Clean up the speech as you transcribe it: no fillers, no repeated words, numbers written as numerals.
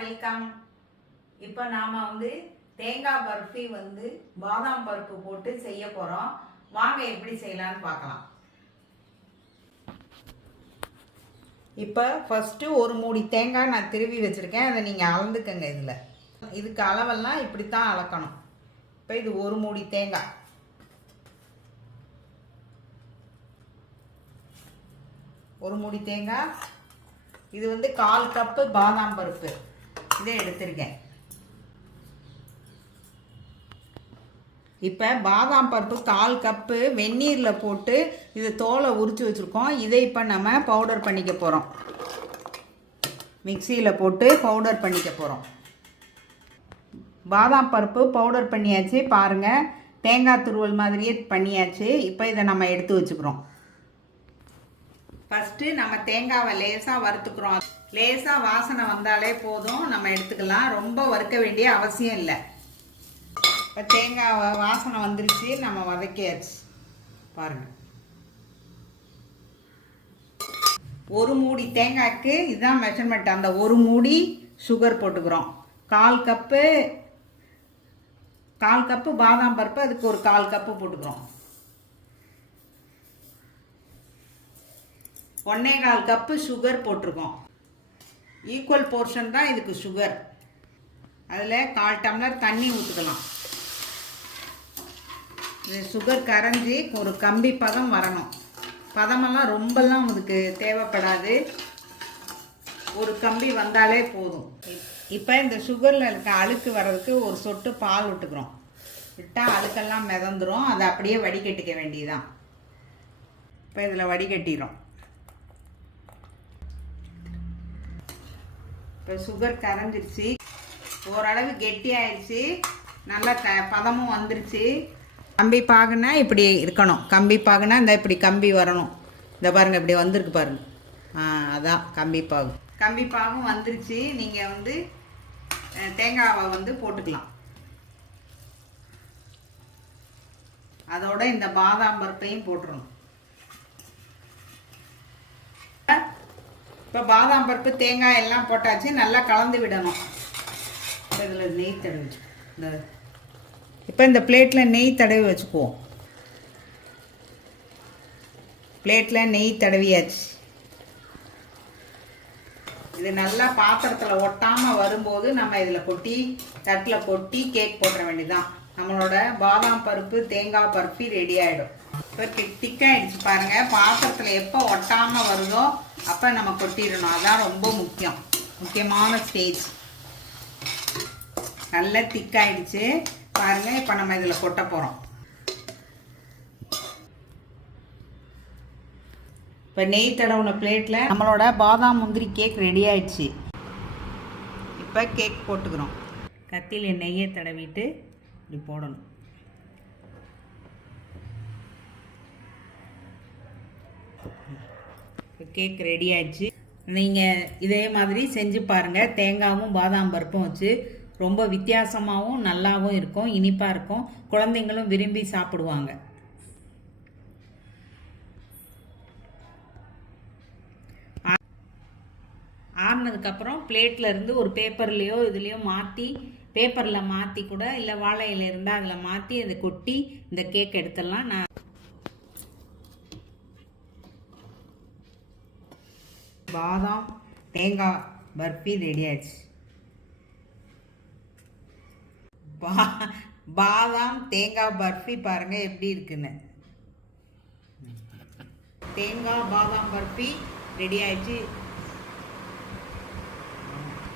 Welcome. இப்போ நாம தேங்காய் பர்ஃபி பாதாம் பருப்பு போட்டு செய்ய போறோம். வாங்க எப்படி செய்யலாம்னு பார்க்கலாம். இப்போ ஃபர்ஸ்ட் ஒரு மூடி தேங்காய் நான் திருவி வச்சிருக்கேன். அதை நீங்க அளந்துக்கங்க. இதுக்கு அளவெல்லாம் இப்படித்தான் அளக்கணும். இப்போ இது ஒரு மூடி தேங்காய். ஒரு மூடி தேங்காய். இது 1/4 கப்பு பாதாம் பருப்பு. இதை எடுத்திருக்கேன். இப்போ பாதாம் பருப்பு 1/4 கப்பு வெந்நீரில் போட்டு இது தோலை உரித்து வச்சுருக்கோம். இதை இப்போ நம்ம பவுடர் பண்ணிக்க போகிறோம். மிக்சியில் போட்டு பவுடர் பண்ணிக்க போகிறோம். பாதாம் பருப்பு பவுடர் பண்ணியாச்சு. பாருங்கள், தேங்காய் துருவல் மாதிரியே பண்ணியாச்சு. இப்போ இதை நம்ம எடுத்து வச்சுக்கிறோம். ஃபஸ்ட்டு நம்ம தேங்காவை லேசாக வறுத்துக்கிறோம். லேசாக வாசனை வந்தாலே போதும், நம்ம எடுத்துக்கலாம். ரொம்ப வறுக்க வேண்டிய அவசியம் இல்லை. இப்போ தேங்காய் வாசனை வந்துருச்சு, நம்ம வதக்கியாச்சு. பாருங்கள், ஒரு மூடி தேங்காய்க்கு இதுதான் மெஷர்மெண்ட். அந்த ஒரு மூடி சுகர் போட்டுக்கிறோம். 1/4 கப்பு பாதாம் பருப்பு, அதுக்கு ஒரு 1/4 கப்பு போட்டுக்கிறோம். 1/4 கப்பு சுகர் போட்டிருக்கோம். ஈக்குவல் போர்ஷன் தான் இதுக்கு சுகர். அதில் 1/4 டம்ளர் தண்ணி ஊற்றுக்கலாம். இது சுகர் கரைஞ்சி ஒரு கம்பி பதம் வரணும். பதமெல்லாம் ரொம்பலாம் இதுக்கு தேவைப்படாது. ஒரு கம்பி வந்தாலே போதும். இப்போ இந்த சுகரில் இருக்க அழுக்கு வர்றதுக்கு ஒரு சொட்டு பால் விட்டுக்கிறோம். விட்டால் அழுக்கெல்லாம் மிதந்துடும். அதை அப்படியே வடிகட்டிக்க வேண்டியதுதான். இப்போ இதில் வடிகட்டிடும். இப்போ சுகர் கரைஞ்சிருச்சு, ஓரளவு கெட்டி ஆயிடுச்சு, நல்லா பதமும் வந்துருச்சு. கம்பி பாகுனா இப்படி இருக்கணும். கம்பி பாகுனா இந்த இப்படி கம்பி வரணும். இந்த பாருங்கள், இப்படி வந்திருக்கு பாருங்க. அதான் கம்பி பாகு. கம்பி பாகும் வந்துருச்சு. நீங்கள் தேங்காவை போட்டுக்கலாம். அதோட இந்த பாதாம் பருப்பையும் போட்டுருணும். இப்போ பாதாம் பருப்பு தேங்காய் எல்லாம் போட்டாச்சு. நல்லா கலந்து விடணும். இதில் நெய் தடவி வச்சுக்கோ. இப்போ இந்த பிளேட்டில் நெய் தடவி வச்சுக்குவோம். பிளேட்டில் நெய் தடவியாச்சு. இது நல்லா பாத்திரத்தில் ஒட்டாமல் வரும்போது நம்ம இதில் கொட்டி தட்டில் கொட்டி கேக் போட்டுற வேண்டியதுதான். நம்மளோட பாதாம் பருப்பு தேங்காய் பருப்பி ரெடி ஆகிடும். இப்போ திக்காயிடுச்சு பாருங்கள். பாத்திரத்தில் எப்போ ஒட்டாமல் வருதோ அப்போ நம்ம கொட்டிடணும். அதான் ரொம்ப முக்கியமான ஸ்டேஜ். நல்லா திக்காயிடுச்சு பாருங்கள். இப்போ நம்ம இதில் கொட்ட போகிறோம். இப்போ நெய் தடவுன பிளேட்டில் நம்மளோட பாதாம் முந்திரி கேக் ரெடி ஆயிடுச்சு. இப்போ கேக் போட்டுக்கிறோம். கத்தியில் நெய்யை தடவிட்டு இப்படி போடணும். கேக் ரெடி ஆயிடுச்சு. நீங்கள் இதே மாதிரி செஞ்சு பாருங்கள். தேங்காயும் பாதாம் பருப்பும் வச்சு ரொம்ப வித்தியாசமாகவும் நல்லாவும் இருக்கும், இனிப்பாக இருக்கும். குழந்தைங்களும் விரும்பி சாப்பிடுவாங்க. ஆறுனதுக்கப்புறம் பிளேட்டில் இருந்து ஒரு பேப்பர்லேயோ இதுலேயோ மாற்றி, பேப்பரில் மாற்றி கூட, இல்லை வாழை இலை இருந்தால் அதில் மாற்றி அதை கொட்டி இந்த கேக் எடுத்துடலாம். நான் பாதாம் தேங்காய் பர்ஃபி ரெடி ஆயிடுச்சு. பாதாம் தேங்காய் பர்ஃபி பாருங்கள் எப்படி இருக்குன்னு. தேங்காய் பாதாம் பர்ஃபி ரெடி ஆயிடுச்சு.